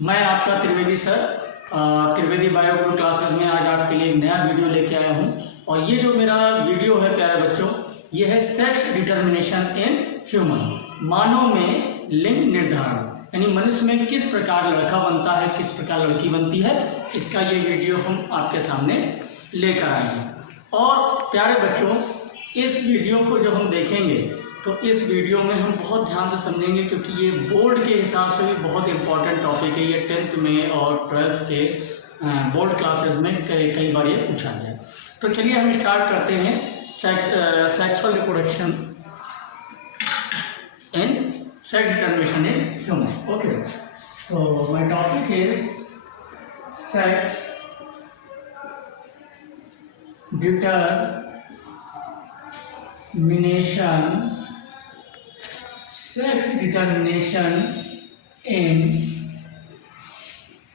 मैं आपका Trivedi sir Trivedi bio गुरु classes में आज आपके लिए एक नया वीडियो लेके आया हूं। और ये जो मेरा वीडियो है प्यारे बच्चों, ये है सेक्स डिटर्मिनेशन इन ह्यूमन, मानव में लिंग निर्धारण, यानी मनुष्य में किस प्रकार लड़का बनता है, किस प्रकार लड़की बनती है, इसका ये वीडियो हम आपके सामने लेकर आए हैं। और प्यारे बच्चों, इस वीडियो को जब हम देखेंगे तो इस वीडियो में हम बहुत ध्यान से समझेंगे, क्योंकि ये बोर्ड के हिसाब से भी बहुत इंपॉर्टेंट टॉपिक है। ये 10th में और 12th के बोर्ड क्लासेस में कई बार ये पूछा गया। तो चलिए हम स्टार्ट करते हैं sexual reproduction in sex determination in human. Okay, तो my topic is sex determination in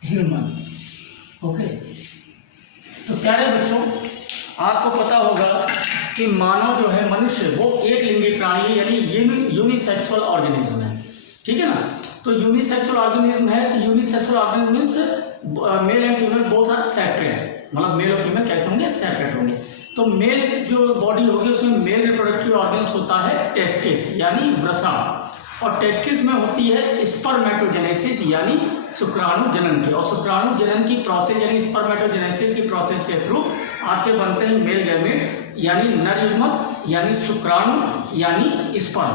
human. Okay, तो प्यारे बच्चों, आपको पता होगा कि मानव जो है, मनुष्य, वो एक लिंगी प्राणी है, यानी यूनिसेक्सुअल ऑर्गेनिज्म है। ठीक है ना? तो यूनिसेक्सुअल ऑर्गेनिज्म है, तो unisexual organism male and female both are separate, मतलब मेल और फीमेल कैसे होंगे? सेपरेट होंगे। तो मेल जो बॉडी होगी उसमें मेल रिप्रोडक्टिव ऑर्गन्स होता है टेस्टिस, यानी वृषा, और टेस्टिस में होती है स्पर्मेटोजेनेसिस, यानी शुक्राणु जनन की। और शुक्राणु जनन की प्रोसेस यानी स्पर्मेटोजेनेसिस की प्रोसेस के थ्रू आपके बनते हैं मेल गैमेट, यानी नर युग्मक, यानी शुक्राणु, यानी स्पर्म।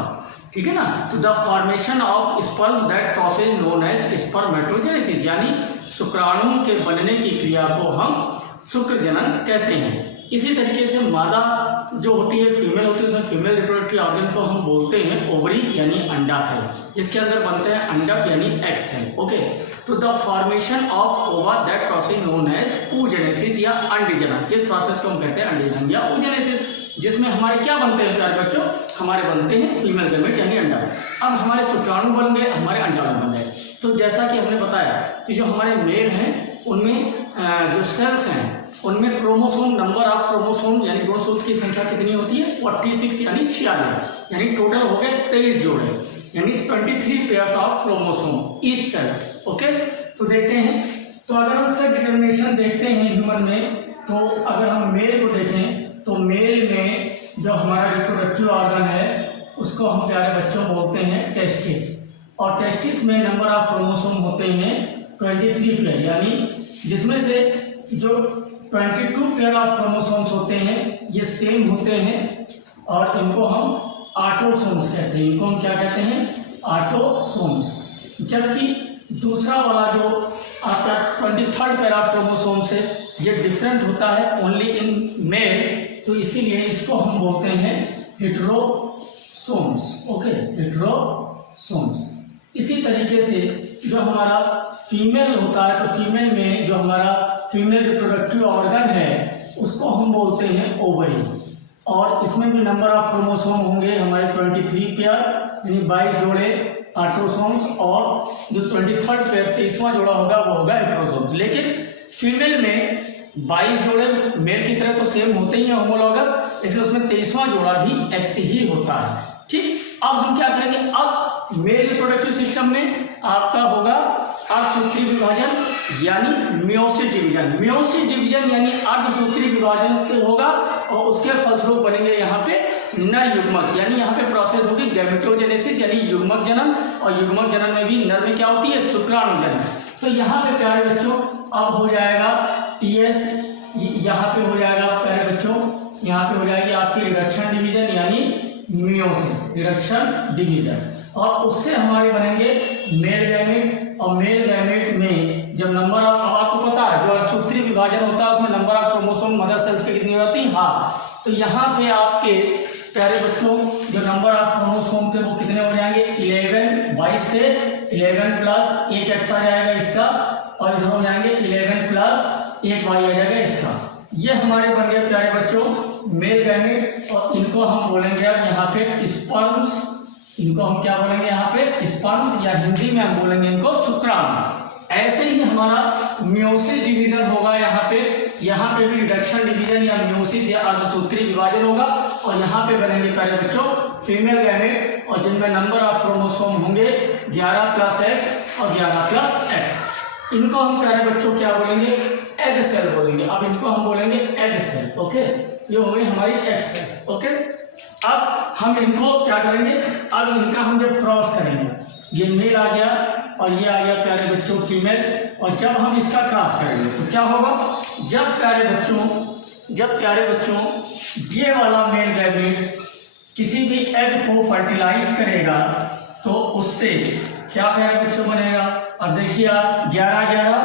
ठीक है ना? तो the formation of sperm, that process known as spermatogenesis, यानी शुक्राणु के बनने की क्रिया को हम शुक्र जनन कहते हैं। इसी तरीके से मादा जो होती है, फीमेल होती है, उसमें फीमेल रिप्रोडक्टिव ऑर्गन को हम बोलते हैं ओवरी, यानी अंडाशय, जिसके अंदर बनते हैं अंडक, यानी एग सेल। ओके, तो the formation of ova, that process known as oogenesis या अंडीजनन, इस प्रोसेस को हम कहते हैं अंडीजनन या oogenesis, जिसमें हमारे क्या बनते हैं प्यारे बच्चों? हमारे बनते हैं फीमेल गैमेट यानी अंडा। अब हमारे शुक्राणु बन गए, हमारे अंडाणु बन गए। तो जैसा कि हमने बताया कि जो हमारे मेल हैं उनमें जो सेल्स हैं उनमें क्रोमोसोम, नंबर ऑफ क्रोमोसोम यानी क्रोमोसोम्स की संख्या कितनी होती है? 46, यानी 46, यानी टोटल हो गए 23 जोड़े, यानी 23 pairs of chromosome each cells. Okay, तो देखते हैं। तो अगर हम सेक्स डिटर्मिनेशन देखते हैं ह्यूमन में, तो अगर हम मेल को देखें तो मेल में जो हमारा रिप्रोडक्टिव ऑर्गन है उसको हम प्यारे बच्चों बोलते हैं टेस्टिस, और टेस्टिस में नंबर ऑफ क्रोमोसोम होते हैं 23 पेयर, यानी जिसमें से जो 22 पेयर ऑफ क्रोमोसोम्स होते हैं ये सेम होते हैं, और इनको हम ऑटोसोम्स कहते हैं। इनको हम क्या कहते हैं? ऑटोसोम्स। जबकि दूसरा वाला जो आपका 23rd पेयर ऑफ क्रोमोसोम्स है ये डिफरेंट होता है ओनली इन मेल, तो इसीलिए इसको हम बोलते हैं हेटेरोसोम्स। ओके, हेटेरोसोम्स। इसी तरीके से जो हमारा फीमेल होता है, तो फीमेल में जो हमारा फीमेल रिप्रोडक्टिव ऑर्गन है उसको हम बोलते हैं ओवरी, और इसमें भी नंबर ऑफ क्रोमोसोम होंगे हमारे 23 पेयर, यानी 22 जोड़े ऑटोसोम्स, और जो 23rd पेयर 23वां जोड़ा होगा वो होगा हेटेरोसोम्स। लेकिन फीमेल में 22 जोड़े मेल की तरह तो सेम होते ही हैं, होमोलॉगस, लेकिन उसमें 23वां जोड़ा भी एक्स ही होता है। ठीक, अब हम क्या करेंगे? अब मेल रिप्रोडक्टिव सिस्टम में आपका होगा अर्धसूत्रीय विभाजन, यानी मियोसिस डिवीजन। मियोसिस डिवीजन यानी अर्धसूत्रीय विभाजन होगा, और उसके फलस्वरूप बनेंगे यहाँ पे नर युग्मक, यानी यहाँ पे प्रोसेस होगी गैमेटोजेनेसिस, यानी युग्मक जनन, और युग्मक जनन में भी नर में क्या होती है? शुक्राणु जनन। तो यहाँ पे प्यारे बच्चों अब हो जाएगा टीएस, यहाँ पे हो जाएगा प्यारे बच्चों, यहाँ पे हो जाएगी आपकी रिडक्शन डिवीजन, यानी मियोसिस, रिडक्शन डिवीजन, और उससे हमारे बनेंगे मेल गैमेट। और मेल गैमेट में जब नंबर ऑफ, आपको पता है जो अर्धसूत्रीय विभाजन होता है उसमें number of chromosome mother cells की कितनी होती है? हाँ, तो यहाँ पे आपके प्यारे बच्चों जो नंबर ऑफ क्रोमोसोम थे वो कितने हो जाएंगे? 11, 22 थे, 11 प्लस एक एक्स आ जाएगा इसका, और इधर हो जाएंगे 11 प्लस एक वाई आ जाएगा इसका। ये हमारे बन गए प्यारे बच्चों मेल गैमेट, और इनको हम बोलेंगे अब यहाँ पे स्पर्म्स। इनको हम क्या बोलेंगे यहाँ पे? स्पर्म्स, या हिंदी में हम बोलेंगे इनको शुक्राणु। ऐसे ही हमारा मियोसिस डिवीजन होगा यहाँ पे भी रिडक्शन डिवीजन या मियोसिस या अर्धसूत्रीय विभाजन होगा, और यहाँ पे बनेंगे प्यारे बच्चों फीमेल गैमेट, और जिनमें नंबर ऑफ क्रोमोसोम होंगे 11 + x और 11 + x। इनको हम प्यारे बच्चों क्या बोलेंगे, एग सेल बोलेंगे। अब इनको हम बोलेंगे एग सेल, ओके। ये हो गई हमारी एग सेल्स, ओके। अब हम इनको क्या करेंगे, अब इनका हम जब क्रॉस करेंगे, ये मेल आ गया और ये आ गया प्यारे बच्चों फीमेल, और जब हम इसका क्रॉस करेंगे तो क्या होगा, जब प्यारे बच्चों ये वाला मेल गैमेट किसी भी एग को फर्टिलाइज करेगा तो उससे क्या प्यारे बच्चों बनेगा। अब देखिए आप 11 11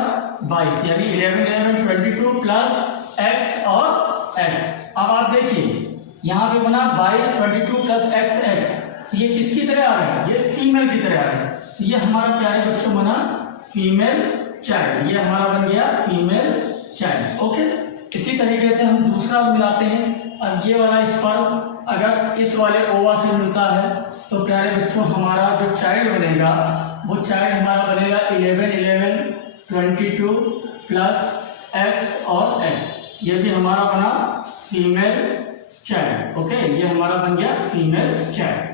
22 यानी 11 11 22 प्लस एक्स और एक्स। अब आप देखिए यहाँ पे बना 22 प्लस एक्स एक्स, ये किसकी तरह आ रहा है, ये फीमेल की तरह आ रहा है। ये हमारा प्यारे बच्चों बना फीमेल चाइल्ड, ये हमारा बन गया फीमेल चाइल्ड, ओके। इसी तरीके से हम दूसरा मिलाते हैं। अब ये वाला स्पर्म अगर इस वाले ओवा से मिलता है तो प्यारे बच्चों हमारा जो चाइल्ड बनेगा वो चाइल्ड हमारा बनेगा 11 11 22 प्लस एक्स और एक्स, ये भी हमारा बना फीमेल चाइल्ड, ओके। ये हमारा बन गया फीमेल चाइल्ड।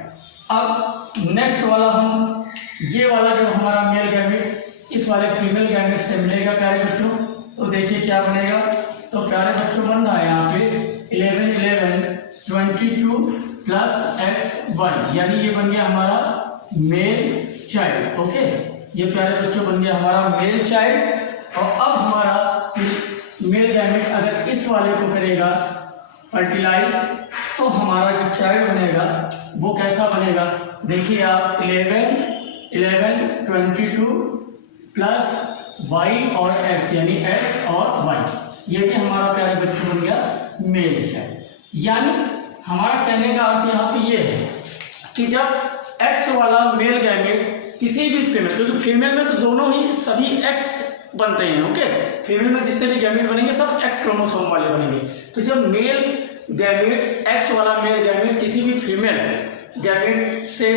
अब नेक्स्ट वाला हम ये वाला जो हमारा मेल गैमेट इस वाले फीमेल गैमेट से मिलेगा प्यारे बच्चों, तो देखिए क्या बनेगा। तो प्यारे बच्चों बन रहा है यहाँ पे 11 11 22 प्लस एक्स 1, यानी ये बन गया हमारा मेल चाइल्ड, ओके। ये प्यारे बच्चों बन गया हमारा मेल चाइल्ड। और अब हमारा मेल गैमेट अगर इस वाले को करेगा फर्टिलाइज तो हमारा जो चाइल्ड बनेगा वो कैसा बनेगा, देखिए आप 11 11 22 प्लस वाई और एक्स यानी एक्स और वाई, ये भी हमारा प्यारे बच्चों बन गया मेल चाइल्ड। यानी हमारा कहने का अर्थ यहाँ पे ये है कि जब एक्स वाला मेल गैमेट किसी भी फीमेल, क्योंकि फीमेल में तो दोनों ही सभी एक्स बनते हैं, ओके। फीमेल में जितने भी गैमेट बनेंगे सब एक्स क्रोमोसोम वाले बनेंगे। तो जब मेल गैमेट एक्स वाला मेल गैमेट किसी भी फीमेल गैमेट से